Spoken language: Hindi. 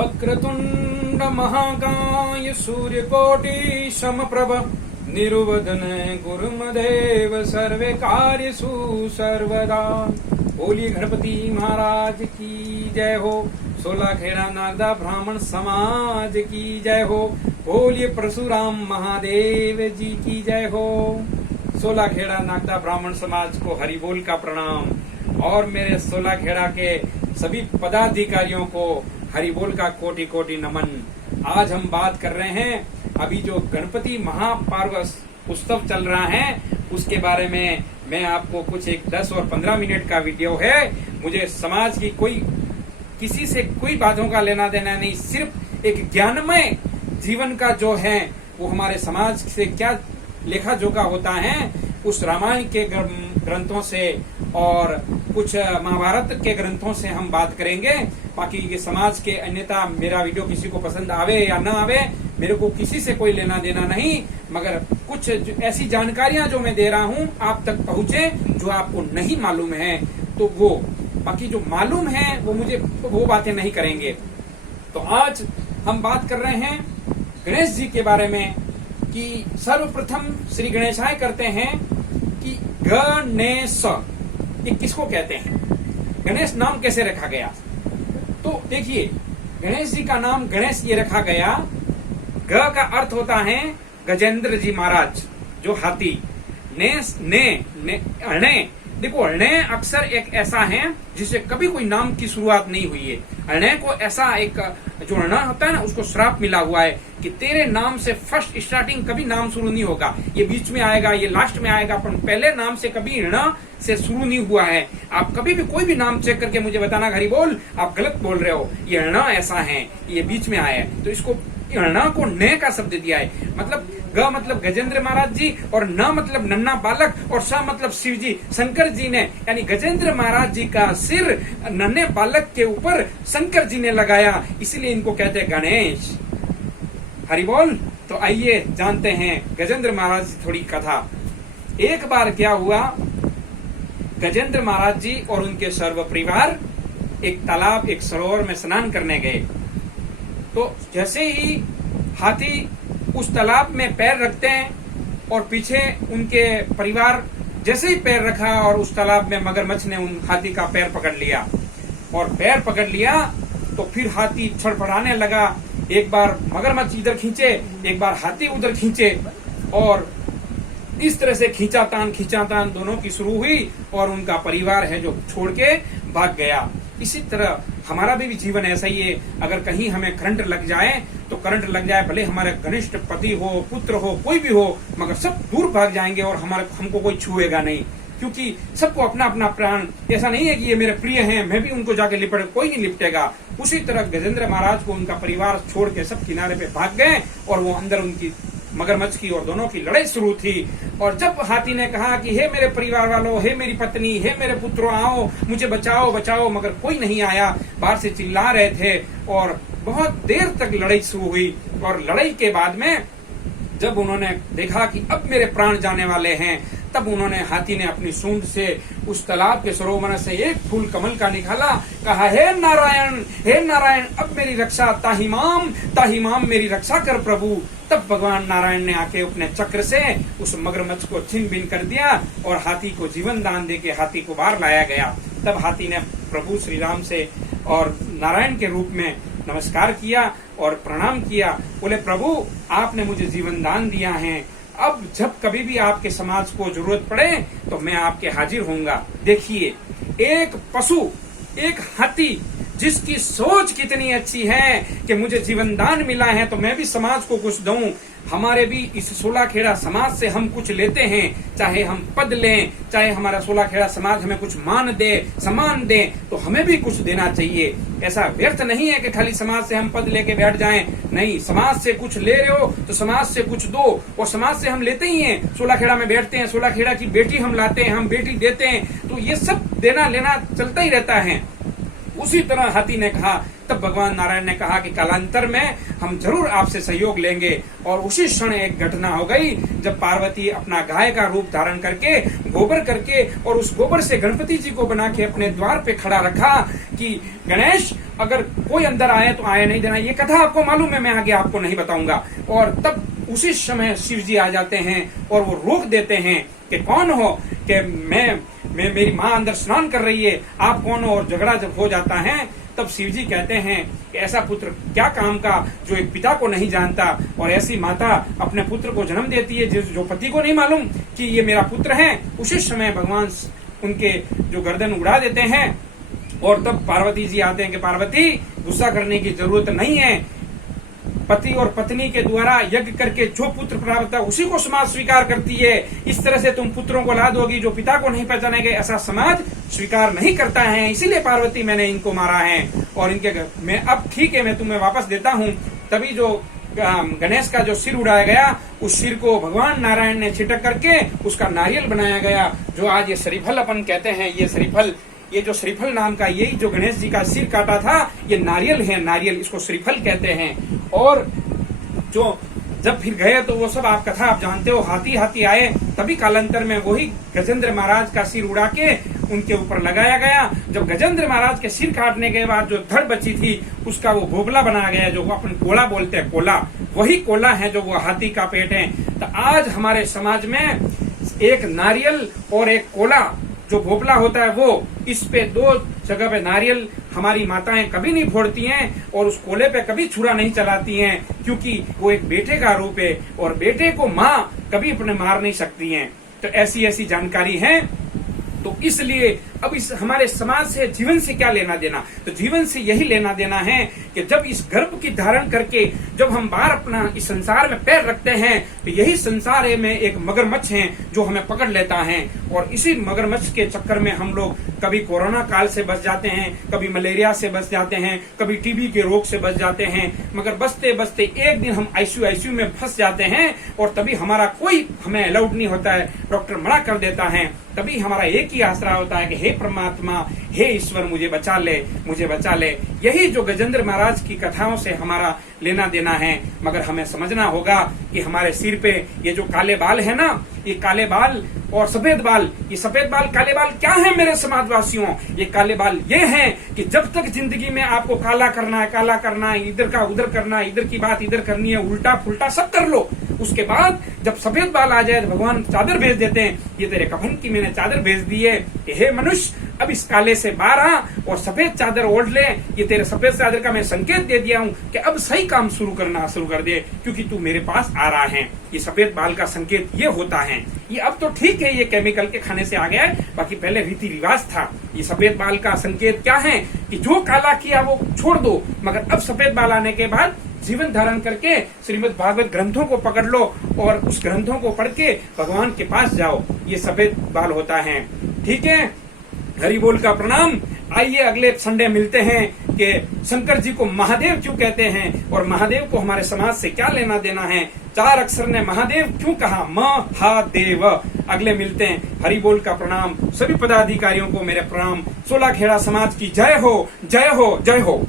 वक्रतुंड महाकाय सूर्यकोटि समप्रभ निर्विघ्न कुरुमदेव सर्वे कार्येषु सर्वदा। बोलिए गणपति महाराज की जय हो। सोलाखेड़ा नागदा ब्राह्मण समाज की जय हो। बोलिए परशुराम महादेव जी की जय हो। सोलाखेड़ा नागदा ब्राह्मण समाज को हरि बोल का प्रणाम और मेरे सोलाखेड़ा के सभी पदाधिकारियों को हरि बोल का कोटि कोटि नमन। आज हम बात कर रहे हैं अभी जो गणपति महापर्व उत्सव चल रहा है उसके बारे में। मैं आपको कुछ एक 10 और 15 मिनट का वीडियो है। मुझे समाज की किसी से कोई बातों का लेना देना नहीं, सिर्फ एक ज्ञानमय जीवन का जो है वो हमारे समाज से क्या लेखा जोखा होता है उस रामायण के ग्रंथों से और कुछ महाभारत के ग्रंथों से हम बात करेंगे। बाकी ये समाज के अन्यथा मेरा वीडियो किसी को पसंद आवे या ना आवे मेरे को किसी से कोई लेना देना नहीं, मगर कुछ ऐसी जानकारियां जो मैं दे रहा हूं आप तक पहुंचे जो आपको नहीं मालूम है तो वो, बाकी जो मालूम है वो मुझे वो बातें नहीं करेंगे। तो आज हम बात कर रहे हैं गणेश जी के बारे में कि सर्वप्रथम श्री गणेशाय करते हैं कि गणेश ये किसको कहते हैं, गणेश नाम कैसे रखा गया। तो देखिए गणेश जी का नाम गणेश ये रखा गया। ग का अर्थ होता है गजेंद्र जी महाराज जो हाथी। ने देखो अण्य अक्सर एक ऐसा है जिससे कभी कोई नाम की शुरुआत नहीं हुई है। अण्य को ऐसा एक जो अण्य होता है ना उसको श्राप मिला हुआ है कि तेरे नाम से फर्स्ट स्टार्टिंग कभी नाम शुरू नहीं होगा, ये बीच में आएगा ये लास्ट में आएगा, पर पहले नाम से कभी अण्य से शुरू नहीं हुआ है। आप कभी भी कोई भी नाम चेक करके मुझे बताना हरि बोल आप गलत बोल रहे हो, ये अण्य ऐसा है ये बीच में आया है। तो इसको अण्य को न का शब्द दिया है, मतलब ग मतलब गजेंद्र महाराज जी और न मतलब नन्ना बालक और स मतलब शिव जी। शंकर जी ने यानी गजेंद्र महाराज जी का सिर नन्हे बालक के ऊपर शंकर जी ने लगाया, इसलिए इनको कहते हैं गणेश। हरि बोल। तो आइए जानते हैं गजेंद्र महाराज जी थोड़ी कथा। एक बार क्या हुआ, गजेंद्र महाराज जी और उनके सर्व परिवार एक तालाब एक सरोवर में स्नान करने गए। तो जैसे ही हाथी उस तालाब में पैर रखते हैं और पीछे उनके परिवार जैसे ही पैर रखा और उस तालाब में मगरमच्छ ने उन हाथी का पैर पकड़ लिया और पैर पकड़ लिया तो फिर हाथी छड़फड़ाने लगा। एक बार मगरमच्छ इधर खींचे एक बार हाथी उधर खींचे और इस तरह से खींचातान दोनों की शुरू हुई और उनका परिवार है जो छोड़ के भाग गया। इसी तरह हमारा भी जीवन ऐसा ही है। अगर कहीं हमें करंट लग जाए तो करंट लग जाए, भले हमारे घनिष्ठ पति हो पुत्र हो कोई भी हो, मगर सब दूर भाग जाएंगे और हमको कोई छुएगा नहीं, क्योंकि सबको अपना अपना प्राण। ऐसा नहीं है कि ये मेरे प्रिय हैं मैं भी उनको जाके लिपट, कोई नहीं लिपटेगा। उसी तरह गजेंद्र महाराज को उनका परिवार छोड़ के सब किनारे पे भाग गए और वो अंदर उनकी मगरमच्छ की और दोनों की लड़ाई शुरू थी। और जब हाथी ने कहा कि हे मेरे परिवार वालों, हे मेरी पत्नी, हे मेरे पुत्रों, आओ मुझे बचाओ बचाओ, मगर कोई नहीं आया। बाहर से चिल्ला रहे थे और बहुत देर तक लड़ाई शुरू हुई। और लड़ाई के बाद में जब उन्होंने देखा कि अब मेरे प्राण जाने वाले हैं, तब उन्होंने हाथी ने अपनी सूंड से उस तालाब के सरोवर से एक फूल कमल का निकाला, कहा हे नारायण अब मेरी रक्षा ताहिमाम मेरी रक्षा कर प्रभु। तब भगवान नारायण ने आके अपने चक्र से उस मगरमच्छ को छिन भिन कर दिया और हाथी को जीवन दान देके हाथी को बाहर लाया गया। तब हाथी ने प्रभु श्री राम से और नारायण के रूप में नमस्कार किया और प्रणाम किया। बोले प्रभु आपने मुझे जीवन दान दिया है, अब जब कभी भी आपके समाज को जरूरत पड़े तो मैं आपके हाजिर होऊंगा। देखिए एक पशु एक हाथी जिसकी सोच कितनी अच्छी है कि मुझे जीवन दान मिला है तो मैं भी समाज को कुछ दूं। हमारे भी इस सोलाखेड़ा समाज से हम कुछ लेते हैं, चाहे हम पद लें चाहे हमारा सोलाखेड़ा समाज हमें कुछ मान दे सम्मान दे, तो हमें भी कुछ देना चाहिए। ऐसा व्यर्थ नहीं है कि खाली समाज से हम पद लेके बैठ जाएं, नहीं, समाज से कुछ ले रहे हो तो समाज से कुछ दो। और समाज से हम लेते ही हैं, सोलाखेड़ा में बैठते हैं, सोलाखेड़ा की बेटी हम लाते हैं, हम बेटी देते हैं, तो ये सब देना लेना चलता ही रहता है। उसी तरह हाथी ने कहा, तब भगवान नारायण ने कहा कि कालांतर में हम जरूर आपसे सहयोग लेंगे। और उसी क्षण एक घटना हो गई जब पार्वती अपना गाय का रूप धारण करके गोबर करके और उस गोबर से गणपति जी को बना के अपने द्वार पे खड़ा रखा कि गणेश अगर कोई अंदर आए तो आए नहीं देना। ये कथा आपको मालूम है, मैं आगे आपको नहीं बताऊंगा। और तब उसी समय शिव जी आ जाते हैं और वो रोक देते हैं कि कौन हो, कि मैं मेरी माँ अंदर स्नान कर रही है, आप कौन हो। और झगड़ा जब हो जाता है तब शिव जी कहते हैं कि ऐसा पुत्र क्या काम का जो एक पिता को नहीं जानता, और ऐसी माता अपने पुत्र को जन्म देती है जो पति को नहीं मालूम कि ये मेरा पुत्र है। उसी समय भगवान उनके जो गर्दन उड़ा देते हैं। और तब पार्वती जी आते हैं कि पार्वती गुस्सा करने की जरूरत नहीं है, पति और पत्नी के द्वारा यज्ञ करके जो पुत्र प्राप्त होता है उसी को समाज स्वीकार करती है। इस तरह से तुम पुत्रों को ला दोगी जो पिता को नहीं पहचानेंगे, ऐसा समाज स्वीकार नहीं करता है। इसीलिए पार्वती मैंने इनको मारा है। और इनके मैं अब ठीक है, मैं तुम्हें वापस देता हूँ। तभी जो गणेश का जो सिर उड़ाया गया, उस सिर को भगवान नारायण ने छिटक करके उसका नारियल बनाया गया, जो आज ये श्रीफल अपन कहते हैं। ये जो श्रीफल नाम का, यही जो गणेश जी का सिर काटा था, ये नारियल है, नारियल, इसको श्रीफल कहते हैं। और जो जब फिर गए तो वो सब आप कथा आप जानते हो, हाथी आए। तभी कालांतर में वही गजेंद्र महाराज का सिर उड़ा के उनके ऊपर लगाया गया। जब गजेंद्र महाराज के सिर काटने के बाद जो धड़ बची थी उसका वो भोगला बनाया गया, जो अपन कोला बोलते हैं, कोला, वही कोला है जो वो हाथी का पेट है। तो आज हमारे समाज में एक नारियल और एक कोला जो भोपला होता है, वो इस पे दो जगह पे नारियल हमारी माताएं कभी नहीं फोड़ती हैं और उस कोले पे कभी छुरा नहीं चलाती हैं, क्योंकि वो एक बेटे का रूप है और बेटे को माँ कभी अपने मार नहीं सकती हैं। तो ऐसी ऐसी जानकारी है। तो इसलिए अब इस हमारे समाज से, जीवन से क्या लेना देना, तो जीवन से यही लेना देना है कि जब इस गर्भ की धारण करके जब हम बाहर अपना इस संसार में पैर रखते हैं, तो यही संसार है में एक मगरमच्छ है जो हमें पकड़ लेता है। और इसी मगरमच्छ के चक्कर में हम लोग कभी कोरोना काल से बच जाते हैं, कभी मलेरिया से बच जाते हैं, कभी टीबी के रोग से बच जाते हैं, मगर बचते बचते एक दिन हम आईसीयू में फंस जाते हैं और तभी हमारा कोई हमें अलाउड नहीं होता है, डॉक्टर मना कर देता है। तभी हमारा एक ही आसरा होता है कि हे परमात्मा, हे ईश्वर, मुझे बचा ले, मुझे बचा ले। यही जो गजेंद्र महाराज की कथाओं से हमारा लेना देना है। मगर हमें समझना होगा कि हमारे सिर पे ये जो काले बाल है ना, ये काले बाल और सफेद बाल, ये सफेद बाल काले बाल क्या है मेरे समाजवासियों? ये काले बाल ये हैं कि जब तक जिंदगी में आपको काला करना है, इधर का उधर करना है, इधर की बात इधर करनी है, उल्टा फुल्टा सब कर लो। उसके बाद जब सफेद बाल आ जाए तो भगवान चादर भेज देते हैं, ये तेरे कफन की मैंने चादर भेज दी है कि हे मनुष्य, अब इस काले से बाहर आ और सफेद चादर ओढ़ ले। ये तेरे सफेद चादर का मैं संकेत दे दिया हूँ कि अब सही काम शुरू करना शुरू कर दे, क्योंकि तू मेरे पास आ रहा है। ये सफेद बाल का संकेत ये होता है। ये अब तो ठीक है, ये केमिकल के खाने से आ गया है, बाकी पहले रीति रिवाज था। ये सफेद बाल का संकेत क्या है कि जो काला किया वो छोड़ दो, मगर अब सफेद बाल आने के बाद जीवन धारण करके श्रीमद् भागवत ग्रंथों को पकड़ लो और उस ग्रंथों को पढ़ के भगवान के पास जाओ। ये सफेद बाल होता है। ठीक है, हरि बोल का प्रणाम। आइए अगले संडे मिलते हैं कि शंकर जी को महादेव क्यों कहते हैं और महादेव को हमारे समाज से क्या लेना देना है। 4 अक्षर ने महादेव क्यों कहा, महादेव। अगले मिलते हैं। हरि बोल का प्रणाम। सभी पदाधिकारियों को मेरे प्रणाम। 16 खेड़ा समाज की जय हो, जय हो, जय हो।